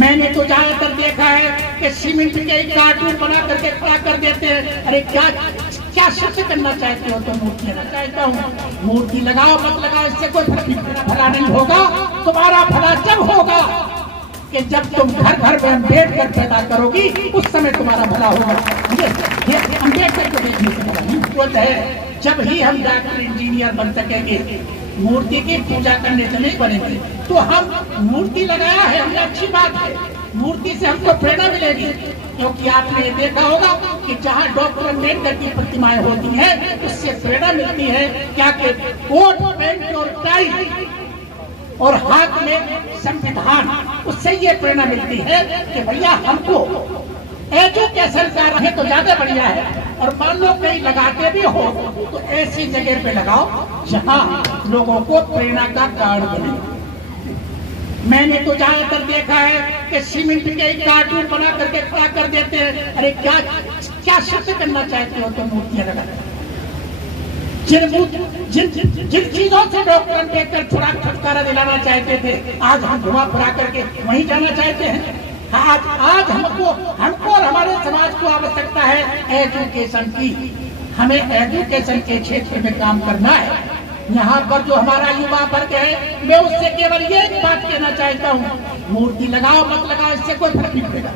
मैंने तो ज्यादातर देखा है कि सीमेंट के एक कार्टून बना करके खड़ा कर देते हैं। अरे क्या क्या सिद्ध करना चाहते हो तुम? मूर्ति लगाना चाहता हूँ, मूर्ति लगाओ मत लगाओ इससे कोई भला नहीं होगा। तुम्हारा भला जब होगा कि जब तुम घर घर में अम्बेडकर पैदा करोगी, उस समय तुम्हारा भला होगा। ये अम्बेडकर को देखने से भला नहीं होता है। जब ही हम डॉक्टर इंजीनियर बन सकेंगे, मूर्ति की पूजा करने से नहीं बनेंगे। तो हम मूर्ति लगाया है, हमने अच्छी बात है, मूर्ति से हमको प्रेरणा मिलेगी। क्योंकि आपने देखा होगा कि जहाँ डॉक्टर अम्बेडकर की प्रतिमाएं होती हैं, उससे प्रेरणा मिलती है। क्या कि कोट पैंट और टाई और हाथ में संविधान, उससे ये प्रेरणा मिलती है कि भैया हमको एजुकेशन का रहे तो ज्यादा बढ़िया है। और मान लो कहीं लगाते भी हो तो ऐसी जगह पे लगाओ जहां लोगों को प्रेरणा का कारण बने। मैंने तो ज्यादातर देखा है कि सीमेंट के एक कार्टून बना करके खड़ा कर देते हैं। अरे क्या क्या सिद्ध करना चाहते हो तुम मूर्तियां लगाकर? जिन चीजों से डॉक्टर अम्बेडकर थोड़ा छुटकारा दिलाना चाहते थे, आज हम घुमा फिरा करके वहीं जाना चाहते हैं। आज हमको और हमारे समाज को आवश्यकता है एजुकेशन की। हमें एजुकेशन के क्षेत्र में काम करना है। यहाँ पर जो हमारा युवा वर्ग है, मैं उससे केवल ये बात कहना चाहता हूँ, मूर्ति लगाओ मत लगाओ इससे कोई फर्क नहीं पड़ेगा।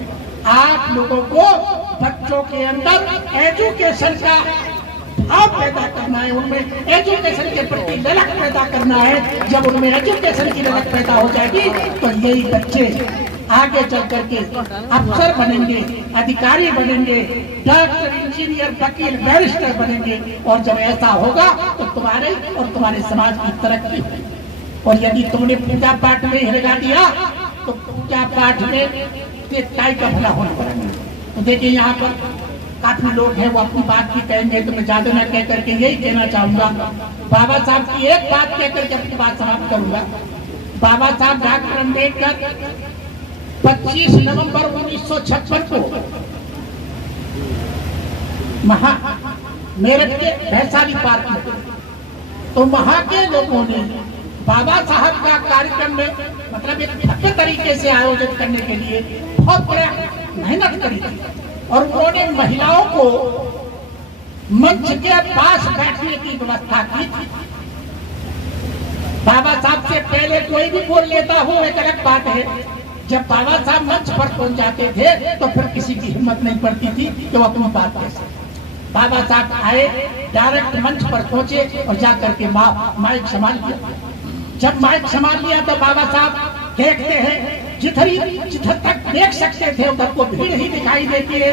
आप लोगों को बच्चों के अंदर एजुकेशन का भाव पैदा करना है, उनमें एजुकेशन के प्रति ललक पैदा करना है। जब उनमें एजुकेशन की ललक पैदा हो जाएगी तो यही बच्चे आगे चल करके अफसर बनेंगे, अधिकारी बनेंगे, डॉक्टर इंजीनियर वकील बैरिस्टर बनेंगे। और जब ऐसा होगा तो तुम्हारे और तुम्हारे समाज की तरक्की होगी। और यदि तुमने पूजा पाठ में हिलगा दिया तो पूजा पाठ में टाई का भला होना पड़ेगा। तो देखिए यहाँ पर काफी लोग हैं, वो अपनी बात भी कहेंगे, तो मैं ज्यादा न कह करके यही कहना चाहूंगा। बाबा साहब की एक बात कह करके अपनी बात समाप्त करूंगा। बाबा साहब डॉक्टर अम्बेडकर 25 नवंबर 1956 को मेरठ के वैशाली पार्क में, तो वहां के लोगों ने बाबा साहब का कार्यक्रम में मतलब एक भव्य तरीके से आयोजित करने के लिए बहुत बड़ा मेहनत करी थी। और उन्होंने महिलाओं को मंच के पास बैठने की व्यवस्था की थी। बाबा साहब से पहले कोई भी बोल लेता हो एक अलग बात है, जब बाबा साहब मंच पर पहुंच जाते थे तो फिर किसी की हिम्मत नहीं पड़ती थी कि वो अपनी बात कह सके। बाबा साहब आए, डायरेक्ट मंच पर पहुंचे और जाकर के माइक संभाल लिया। जब माइक संभाल लिया तो बाबा साहब देखते हैं जिधर तक देख सकते थे उधर को भीड़ ही दिखाई देती है।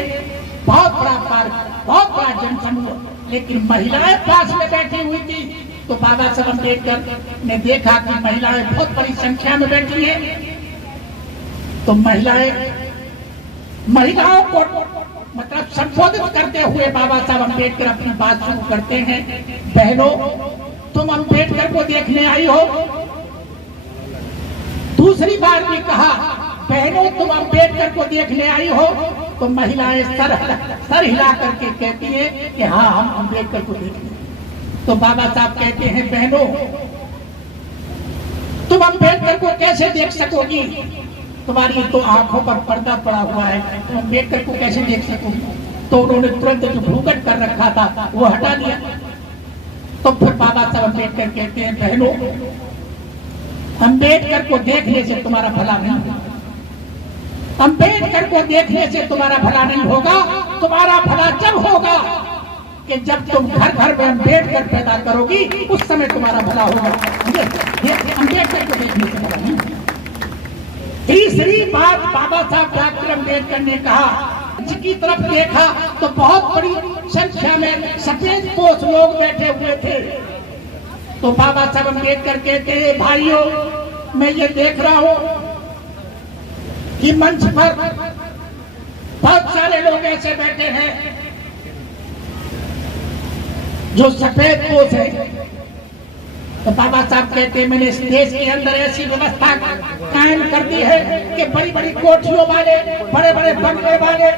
बहुत बड़ा पार्क, बहुत बड़ा जनसमूह, लेकिन महिलाएं पास में बैठी हुई थी। तो बाबा साहब अम्बेडकर ने देखा कि महिलाएं बहुत बड़ी संख्या में बैठी हैं। तो महिलाओं को मतलब संबोधित करते हुए बाबा साहब अम्बेडकर अपनी बात शुरू करते हैं। बहनों, तुम अम्बेडकर को देखने आई हो। दूसरी बार भी कहा, बहनों तुम अम्बेडकर को देखने आई हो। तो महिलाएं सर हिला करके कहती हैं कि हाँ हम अम्बेडकर को देखने। तो बाबा साहब कहते हैं, बहनों तुम अम्बेडकर को कैसे देख सकोगी? तुम्हारी तो आंखों पर पर्दा पड़ा हुआ है, तुम अम्बेडकर को कैसे देख सकोगी? तो उन्होंने तुरंत जो घूंघट कर रखा था वो हटा दिया। तो फिर बाबा साहब अम्बेडकर कहते हैं, बहनों अम्बेडकर को देखने से तुम्हारा भला नहीं होगा। अम्बेडकर को देखने से तुम्हारा भला नहीं होगा। तुम्हारा भला जब होगा कि जब तुम घर घर में अम्बेडकर पैदा करोगी, उस समय तुम्हारा भला होगा। ये अम्बेडकर को देखने से भला नहीं होगा। तीसरी बात बाबा साहब डॉक्टर अम्बेडकर ने कहा, की तरफ देखा तो बहुत बड़ी संख्या में सफेद पोश लोग बैठे हुए थे। तो बाबा साहब अम्बेडकर कहते हैं, भाइयों मैं ये देख रहा हूं कि मंच पर बहुत सारे लोग ऐसे बैठे हैं जो सफेद पोश है। तो बाबा साहब कहते हैं, मैंने इस देश के अंदर ऐसी व्यवस्था कायम कर दी है कि बड़ी बड़ी कोठियों वाले, बड़े बड़े बंगले वाले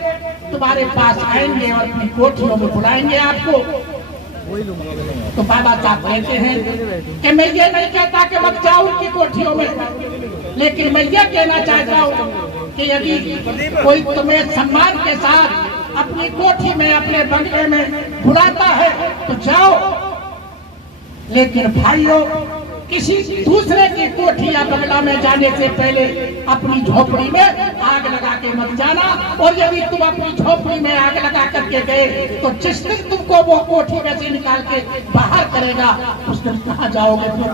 तुम्हारे पास आएंगे और अपनी कोठियों में बुलाएंगे आपको। तो बाबा साहब कहते हैं कि मैं ये नहीं कहता कि मत जाओ उनकी कोठियों में, लेकिन मैं ये कहना चाहता हूँ कि यदि कोई तुम्हें सम्मान के साथ अपनी कोठी में, अपने बंगले में बुलाता है तो जाओ, लेकिन भाइयों किसी दूसरे की कोठी या बंगला में जाने से पहले अपनी झोपड़ी में आग लगा के मत जाना। और यदि तुम अपनी झोपड़ी में आग लगा करके गए तो जिस दिन तुमको वो कोठी में से निकाल के बाहर करेगा उस दिन कहाँ जाओगे फिर?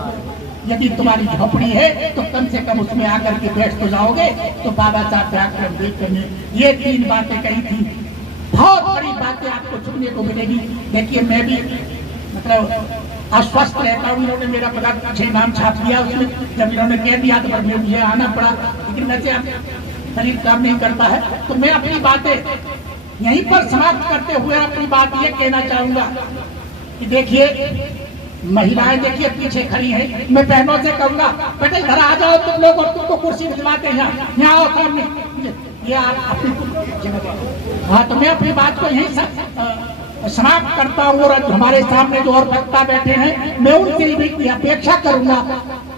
यदि तुम्हारी झोपड़ी है तो कम से कम उसमें आकर के बैठ तो जाओगे। तो बाबा साहब डॉक्टर अम्बेडकर ने ये 3 बातें कही थी। बहुत बड़ी बातें आपको सुनने को मिलेगी। देखिए मैं भी मतलब अस्वस्थ रहता हूँ, इन्होंने मेरा पदार्थ पीछे नाम छाप दिया उसमें, जब इन्होंने कह दिया तो फिर मुझे आना पड़ा, लेकिन वैसे शरीर काम नहीं करता है। तो मैं अपनी बातें यहीं पर समाप्त करते हुए अपनी बात ये कहना चाहूंगा कि देखिए महिलाएं देखिए पीछे खड़ी हैं, मैं बहनों से कहूंगा बेटा इधर आ जाओ तुम लोग, और तुमको कुर्सी दिलवाते हैं, यहाँ आओ सामने, ये आप अपनी जगह। हाँ, तो मैं अपनी बात को यहीं समाप्त करता हूँ। और हमारे सामने जो और वक्ता बैठे हैं मैं उनसे भी अपेक्षा करूंगा,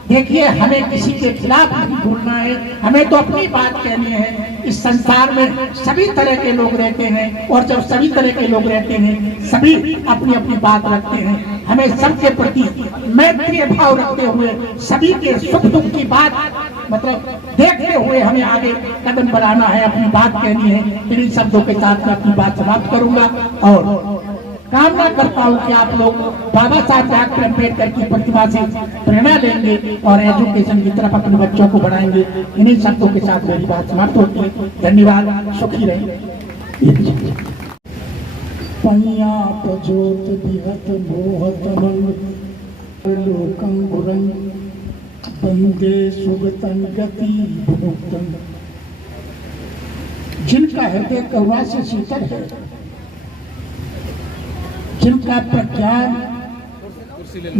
देखिए हमें किसी के खिलाफ नहीं बोलना है, हमें तो अपनी बात कहनी है। इस संसार में सभी तरह के लोग रहते हैं, और जब सभी तरह के लोग रहते हैं सभी अपनी अपनी बात रखते हैं। हमें सबके प्रति मैत्रीय भाव रखते हुए सभी के सुख दुख की बात मतलब देखते हुए हमें आगे कदम बढ़ाना है, अपनी बात कहनी है। इन शब्दों के साथ मैं अपनी बात समाप्त करूंगा और कामना करता हूं कि आप लोग बाबा साहब डॉक्टर अम्बेडकर की प्रतिभा से प्रेरणा लेंगे और एजुकेशन की तरफ अपने बच्चों को बढ़ाएंगे। इन्हीं शब्दों के साथ मेरी बात समाप्त होती है। धन्यवाद, सुखी रहे। पनिया पजोत बिहत मोहत मंग लोकं गुरं बंदे सुगतन गति भुक्तन। जिनका हृदय करुणा से शीतल है, जिनका प्रज्ञान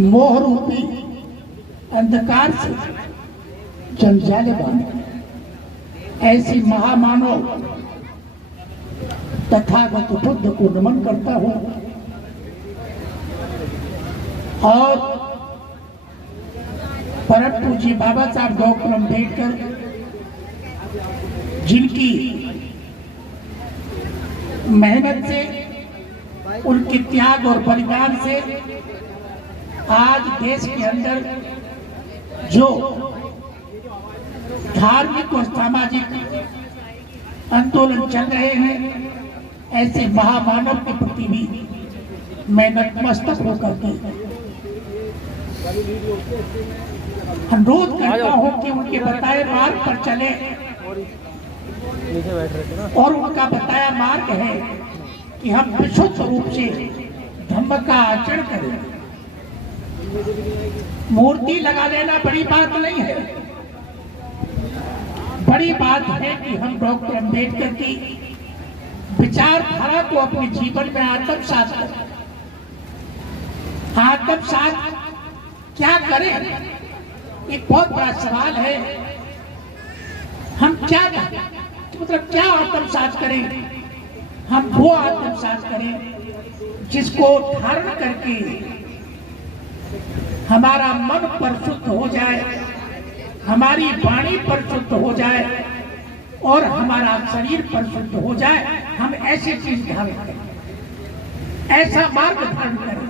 मोह रूपी अंधकार से जंजालबान, ऐसी महामानव तथागत बुद्ध को नमन करता हूं। और परम पूज्य बाबा साहब डॉक्टर अम्बेडकर जिनकी मेहनत से, उनके त्याग और बलिदान से आज देश के अंदर जो धार्मिक और सामाजिक आंदोलन चल रहे हैं, ऐसे महामानव के प्रति भी मैं नतमस्तक होकर के अनुरोध करता हूं कि उनके बताए मार्ग पर चले। और उनका बताया मार्ग है कि हम विशुद्ध रूप से धम्म का आचरण करें। मूर्ति लगा लेना बड़ी बात नहीं है, बड़ी बात है कि हम डॉक्टर अम्बेडकर की विचारधारा को अपने जीवन में आत्मसात करें। आत्मसात क्या करें, एक बहुत बड़ा सवाल है। हम क्या मतलब क्या आत्मसात करें? हम वो आत्मसात करें जिसको धारण करके हमारा मन परिशुद्ध हो जाए, हमारी वाणी परिशुद्ध हो जाए और हमारा शरीर परिशुद्ध हो जाए। हम ऐसी चीज धारण करें, ऐसा मार्ग धारण करें।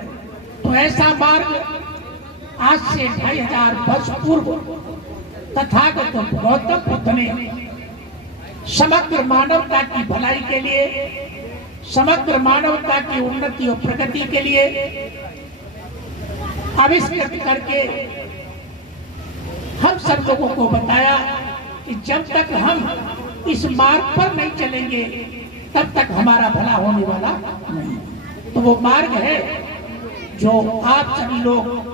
तो ऐसा मार्ग आज से 2500 वर्ष पूर्व तथागत गौतम बुद्ध ने समग्र मानवता की भलाई के लिए, समग्र मानवता की उन्नति और प्रगति के लिए आविष्कृत करके हम सब लोगों को बताया कि जब तक हम इस मार्ग पर नहीं चलेंगे तब तक हमारा भला होने वाला नहीं। तो वो मार्ग है जो आप सभी लोग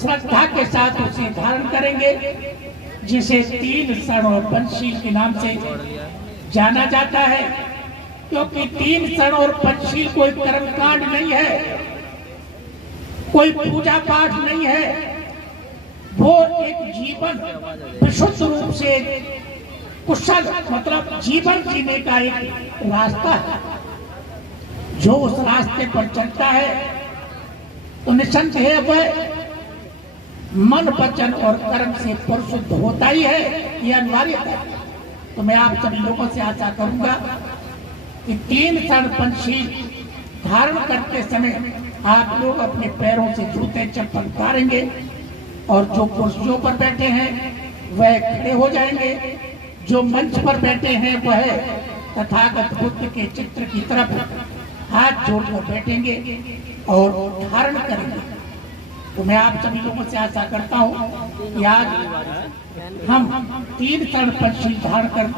श्रद्धा के साथ उसे धारण करेंगे, जिसे 3 शरण और पंचशील के नाम से जाना जाता है। क्योंकि 3 शरण और पंचशील कोई कर्मकांड नहीं है, कोई पूजा पाठ नहीं है, वो एक जीवन विशुद्ध रूप से कुशल मतलब जीवन जीने का एक रास्ता है। जो उस रास्ते पर चलता है तो निसंदेह वह मन वचन और कर्म से परिशुद्ध होता ही है, यह अनिवार्य है। तो मैं आप सभी लोगों से आशा करूंगा कि 3 शरण पंचशील धारण करते समय आप लोग अपने पैरों से जूते चप्पल उतारेंगे और जो कुर्सियों पर बैठे हैं वह खड़े हो जाएंगे, जो मंच पर बैठे हैं वह तथागत बुद्ध के चित्र की तरफ हाथ जोड़कर बैठेंगे और धारण करेंगे। तो मैं आप सभी लोगों से आशा करता हूँ कि आज हम 3 शरण पंचशील धारण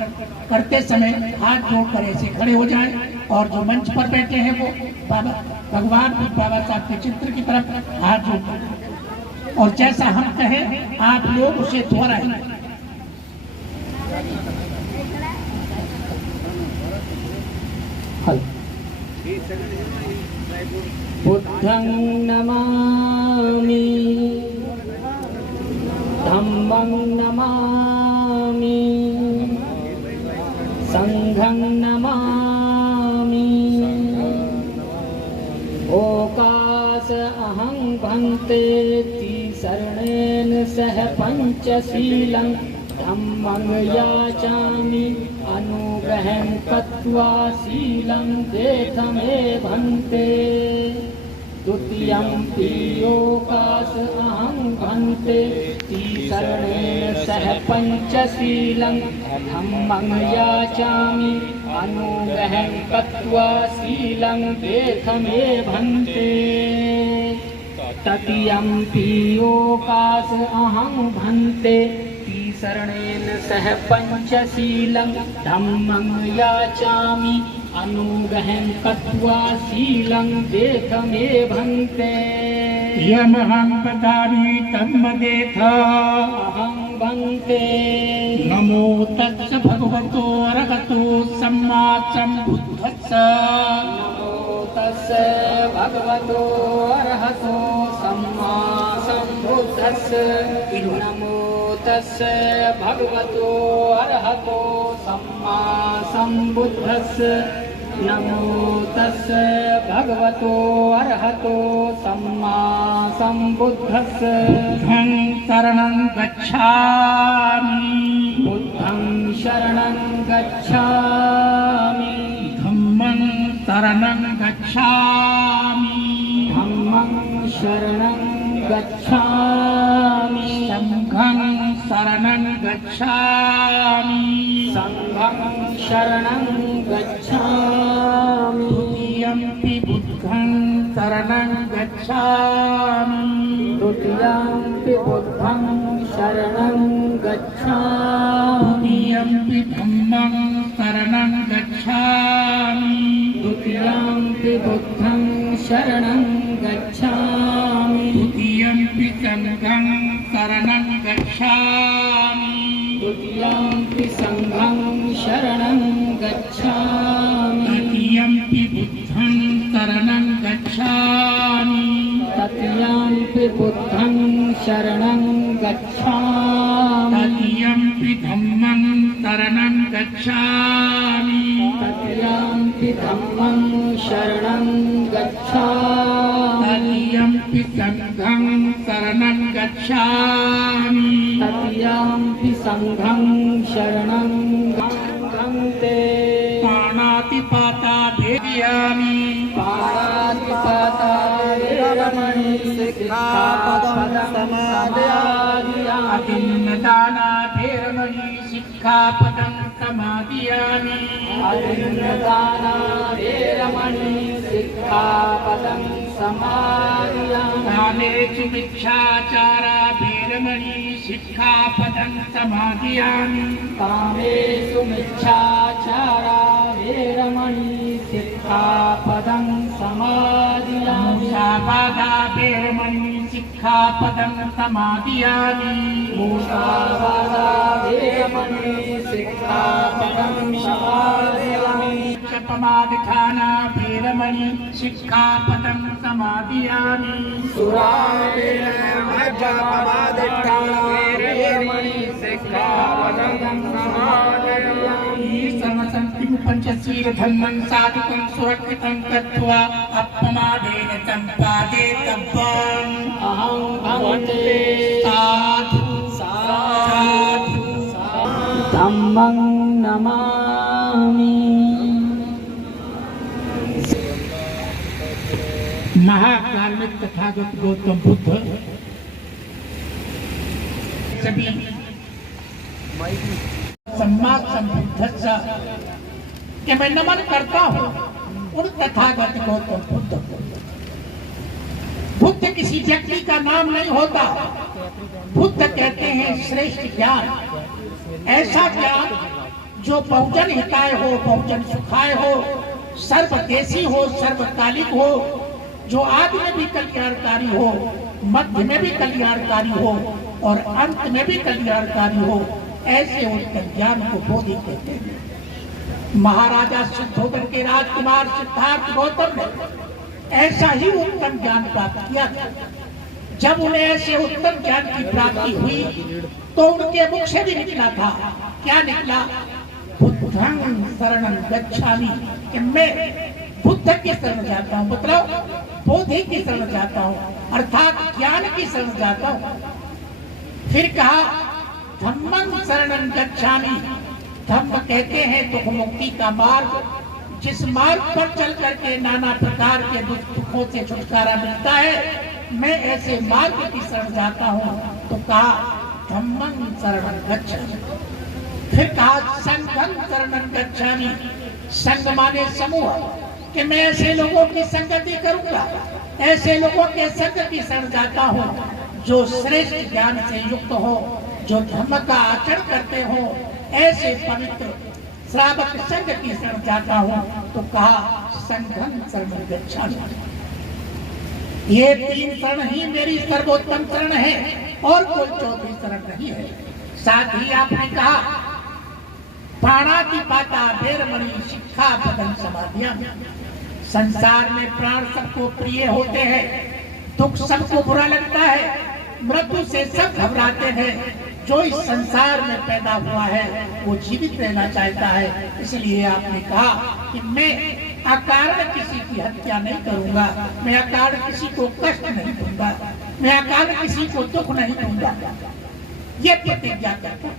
करते समय हाथ जोड़कर ऐसे खड़े हो जाएं और जो मंच पर बैठे हैं वो भगवान बुद्ध बाबा साहब के चित्र की तरफ हाथ जोड़कर, और जैसा हम कहें आप लोग उसे दोहराएं। बुद्धं नमामि, धम्मं नमामि, संघं नमामि। ओकास अहं भन्ते शरणेन सह पंचशीलं, धम्मं याचामि अनुग्रहं कृत्वा शीलं देथमे भन्ते। द्वितीयं ओकास अहं भन्ते शरणेन सह पंचशीलं, धम्मं याचामि अनुग्रहं कृत्वा शीलं देथमे भन्ते। तृतीयं ओकास अहं भन्ते शरणेन सह पंचशीलं, धम्मं याचामि अनुग्रहं कृत्वा शीलं देथमे भन्ते। यमहं पदामि तन्मदेथ अहं भन्ते। नमो तस्स भगवतो अरहतो सम्मा सम्बुद्धस्स। नमो तस्स भगवतो अरहतो सम्मा सम्बुद्धस्स। नमो तस्स भगवतो अरहतो सम्मा सम्बुद्धस्स। नमो तस्स भगवतो अरहतो सम्मा सम्बुद्धस्स। बुद्धं शरणं गच्छामि, बुद्धं शरणं गच्छामि, धम्मं शरणं गच्छामि, धम्मं शरणं गच्छामि, संघं शरणं गच्छामि, संघं शरणं गच्छामि। द्वितीयंपि बुद्धं शरणं गच्छामि, द्वितीयंपि बुद्धं शरणं गच्छामि, द्वितीयंपि धम्मं शरणं गच्छामि, द्वितीयंपि बुद्धं शरणं गच्छामि, द्वितीयंपि संघं शरणं गच्छामि, द्वितीयंपि संघं शरणं गच्छामि, तृतीयंपि बुद्धं शरणं गच्छामि, तृतीयंपि बुद्धं शरणं गच्छामि, तृतीयंपि धम्मं शरणं गच्छामि, तृतीयंपि धम्मं शरणं गच्छामि, तृतीयंपि संघं शरणं गच्छामि, तृतीयंपि संघं शरणं गच्छन्ते। पाणातिपाता भेदयामि, पाणातिपाता वेरमणि सिक्खापदं समादयामि। अतिन्नदाना भेरमणि सिक्खापदं समादयामि, अतिन्नदाना वेरमणि सिक्खापदं समादयामि। कामेषु मिथ्याचारा भेरमणि सिक्खापदं समादयामि, कामेषु मिच्छाचारा वेरमणि सिक्खापदं समादयामि। मूषावादा भेरमणि सिक्खापदं समादयामि, मूषावादा वेरमणि सिक्खापदं समादयामि। क्षपमादखाना भेरमणि सिक्खापदं समादयामि, सर्वसंतिं पंचशील धम्मं साधुकं सुरक्षितं कृत्वा अपमादेन सम्पादेतव्यम्। अहं भन्ते साधु साधु साधु धम्मं नमामि। महाकार्मिक तथागत गौतम बुद्ध सभी सम्मा संबुद्धस्य कि मैं नमन करता हूँ उन तथागत गौतम बुद्ध को। बुद्ध किसी व्यक्ति का नाम नहीं होता। बुद्ध कहते हैं श्रेष्ठ ज्ञान, ऐसा ज्ञान जो बहुजन हिताय हो, बहुजन सुखाय हो, सर्वदेशी हो, सर्वकालिक हो, जो आदि में भी कल्याणकारी हो, मध्य में भी कल्याणकारी हो और अंत में भी कल्याणकारी हो, ऐसे उत्तम ज्ञान को बोधि कहते हैं। महाराजा शुद्धोदन के राजकुमार सिद्धार्थ गौतम ने ऐसा ही उत्तम ज्ञान प्राप्त किया था। जब उन्हें ऐसे उत्तम ज्ञान की प्राप्ति हुई तो उनके मुख से भी निकला था, क्या निकला? बुद्धं शरणं गच्छामि, कि मैं बुद्ध की शरण जाता हूँ, मतलब बोधि की शरण जाता हूँ, अर्थात ज्ञान की शरण जाता हूँ। फिर कहा धम्मं शरणं गच्छामि। धम्म कहते हैं तो मुक्ति का मार्ग, जिस मार्ग पर चल करके नाना प्रकार के दुखों से छुटकारा मिलता है, मैं ऐसे मार्ग की शरण जाता हूँ। तो कहा धम्मं शरणं गच्छामि। फिर कहा संघं शरणं गच्छामि। संघ माने समूह, कि मैं ऐसे लोगों की संगति करूंगा, ऐसे लोगों के संग की शरण जाता हूँ जो श्रेष्ठ ज्ञान से युक्त हो, जो धर्म का आचरण करते हो, ऐसे पवित्र श्रावक संघ की शरण जाता हूँ। तो कहा संघं शरणं गच्छामि। ये तीन शरण ही मेरी सर्वोत्तम शरण है और कोई चौथी शरण नहीं है। साथ ही आपने कहा प्राणातिपाता वेरमणि शिक्षापदं समाधियां। संसार में प्राण सबको प्रिय होते हैं, दुख सबको बुरा लगता है, मृत्यु से सब घबराते हैं। जो इस संसार में पैदा हुआ है वो जीवित रहना चाहता है। इसलिए आपने कहा कि मैं अकारण किसी की हत्या नहीं करूंगा, मैं अकारण किसी को कष्ट नहीं दूंगा, मैं अकारण किसी को दुख नहीं दूंगा, ये प्रतिज्ञा करता हूं।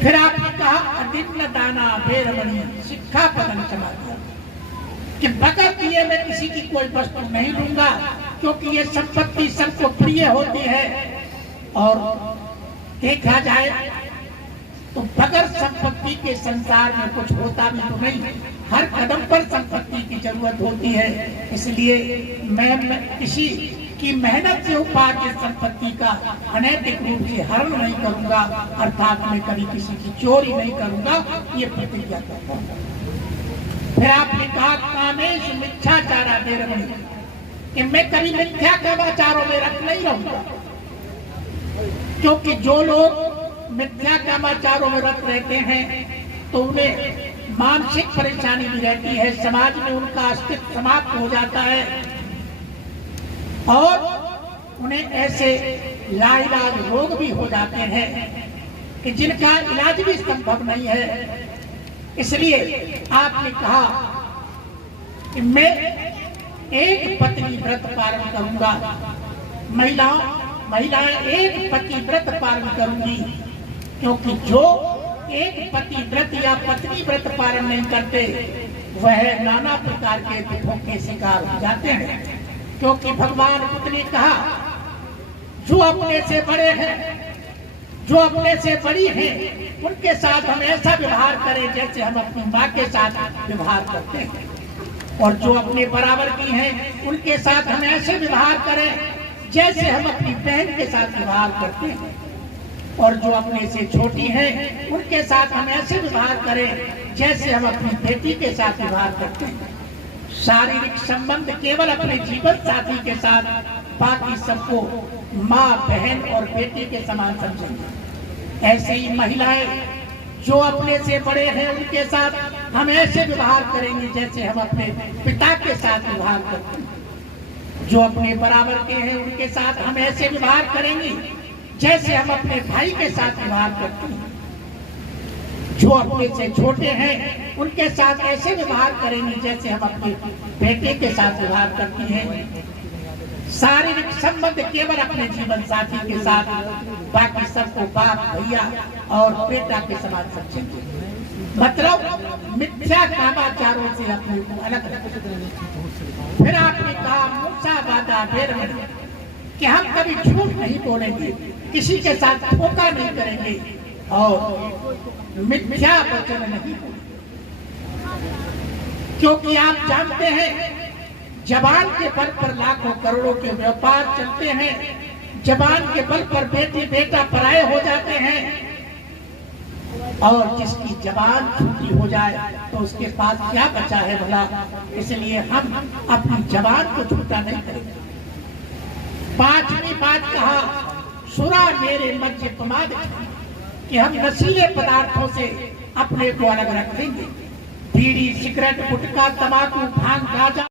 फिर आपने कहा अदिन्न दाना वेरमणि शिक्षापदं समाधियां, कि बगैर दिए मैं किसी की कोई वस्तु नहीं लूंगा, क्योंकि ये संपत्ति सबको प्रिय होती है। और देखा जाए तो बगैर संपत्ति के संसार में कुछ होता भी तो नहीं, हर कदम पर संपत्ति की जरूरत होती है। इसलिए मैं किसी की मेहनत से उपार्जित संपत्ति का अनैतिक रूप से हरण नहीं करूंगा, अर्थात मैं कभी किसी की चोरी नहीं करूंगा, ये प्रतिज्ञा करता हूं। फिर आपने कहा कामेश मिथ्याचारा वेरमणि, कि मैं कभी मिथ्या कामाचारों में रत नहीं रहूंगा, क्योंकि जो लोग मिथ्या कामाचारों में रत रहते हैं तो उन्हें मानसिक परेशानी भी रहती है, समाज में उनका अस्तित्व समाप्त हो जाता है और उन्हें ऐसे लाइलाज रोग भी हो जाते हैं कि जिनका इलाज भी संभव नहीं है। इसलिए आपने कहा कि मैं एक पत्नी व्रत पालन करूंगा, महिलाएं एक पति व्रत पालन करूंगी, क्योंकि जो एक पति व्रत या पत्नी व्रत पालन नहीं करते वह नाना प्रकार के दुखों के शिकार हो जाते हैं। क्योंकि भगवान बुद्ध ने कहा जो अपने से बड़े हैं, जो अपने से बड़ी हैं, उनके साथ हम ऐसा व्यवहार करें जैसे हम अपनी माँ के साथ व्यवहार करते हैं, और जो अपने बराबर की हैं उनके साथ हम ऐसे व्यवहार करें जैसे हम अपनी बहन के साथ व्यवहार करते हैं, और जो अपने से छोटी हैं उनके साथ हम ऐसे व्यवहार करें जैसे हम अपनी बेटी के साथ व्यवहार करते हैं। शारीरिक संबंध केवल अपने जीवन साथी के साथ, बाकी सबको माँ, बहन और बेटी के समान समझेंगे। ऐसे ही महिलाएं जो अपने से बड़े हैं उनके साथ हम ऐसे व्यवहार करेंगे जैसे हम अपने पिता के साथ व्यवहार करते हैं। जो अपने बराबर के हैं उनके साथ हम ऐसे व्यवहार करेंगे जैसे हम अपने भाई के साथ व्यवहार करते हैं। जो अपने से छोटे हैं उनके साथ ऐसे व्यवहार करेंगे जैसे हम अपने बेटे के साथ व्यवहार करते हैं। शारीरिक संबंध केवल अपने जीवन साथी के साथ, बाकी सबको बाप, भैया और बेटा के समान समझेंगे। मतलब मिथ्या कामाचारों से अपने को अलग रखें। फिर आपने कहा मूसा वादा बेर में कि हम कभी झूठ नहीं बोलेंगे, किसी के साथ धोखा नहीं करेंगे और मिथ्या वचन नहीं बोलेंगे। क्योंकि आप जानते हैं जबान के बल पर लाखों करोड़ों के व्यापार चलते हैं, जबान के बल पर बेटी बेटा पराये हो जाते हैं, और जिसकी जबान झूठी हो जाए तो उसके पास क्या बचा है भला। इसलिए हम अपनी जबान को झूठा नहीं करेंगे। पांचवी बात कहा सुरा मेरे मध्य प्रमाद कि हम नशीले पदार्थों से अपने को अलग रखेंगे। बीड़ी, सिगरेट, गुटखा, तंबाकू, भांग, गांजा